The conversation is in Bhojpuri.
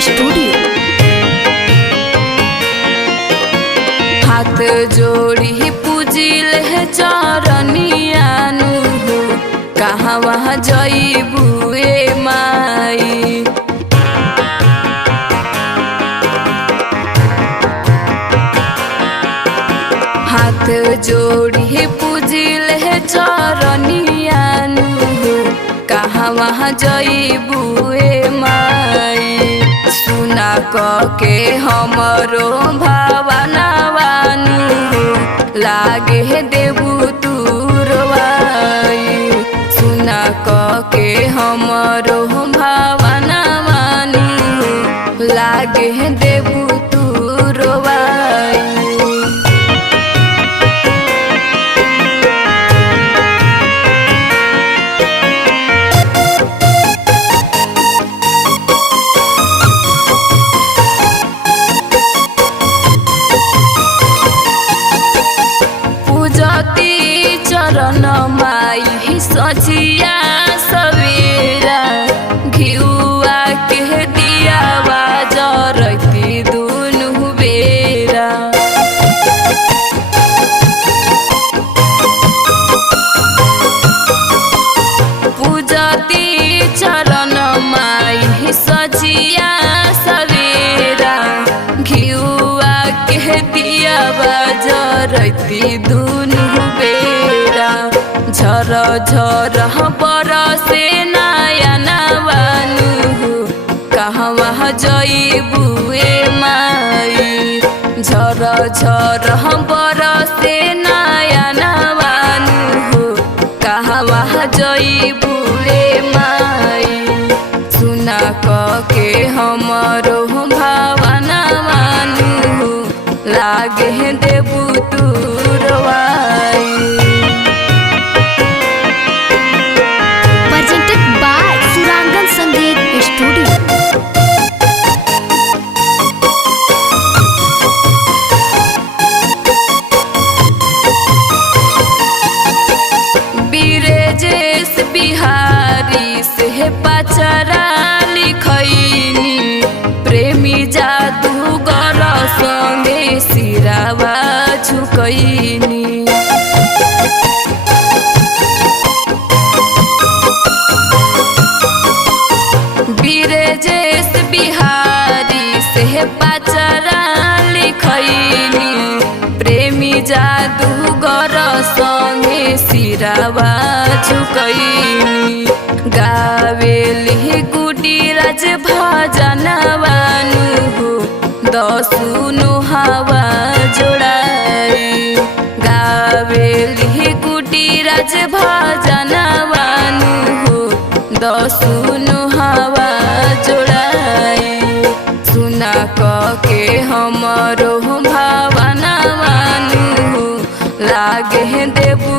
स्टूडियो। हाथ जोड़ी पूजिल चरनियानु हो, कहाँ वहाँ जईबू ए माई। हाथ जोड़ी पूजिल चरनियानु हो, कहाँ वहाँ जईबू ए माई। सुना के हमरो भावनावानु हो, लागे देबू तुरवाई। सुना के हमरो भावनावानु हो, लागे देबू तुरवाई। चरण माई सजिया सवेरा, घिउआ के दिया जरती दुनु बेरा। पूजती चरण माई सजिया सवेरा, घिउआ के दिया जरती दुनु बेरा। झर झर बरसे नयनवानु हो, कहाँ वहाँ जईबू ए माई। झर झर बरसे नयनवानु हो, कहाँ वहाँ जईबू ए माई। सुना के हमरो भावनावानु हो, लागे देबू तुरवाई। संगीत स्टूडियो। बिरजेश बिहारी से पचरा लिखैनी, प्रेमी जादूगर संगे सिरावा झुकैनी। बिरजेश बिहारी से पचरा लिखैनी, प्रेमी जादूगर संगे सिरावा झुकैनी। गावेली गुडीराज भजनवानु हो, दसुनु हवा जोड़ाई। गावेली गुडीराज भजनवानु हो, दसुनु हवा जोड़ाई। सुना के हमरो भावनावानु हो, लागे देबू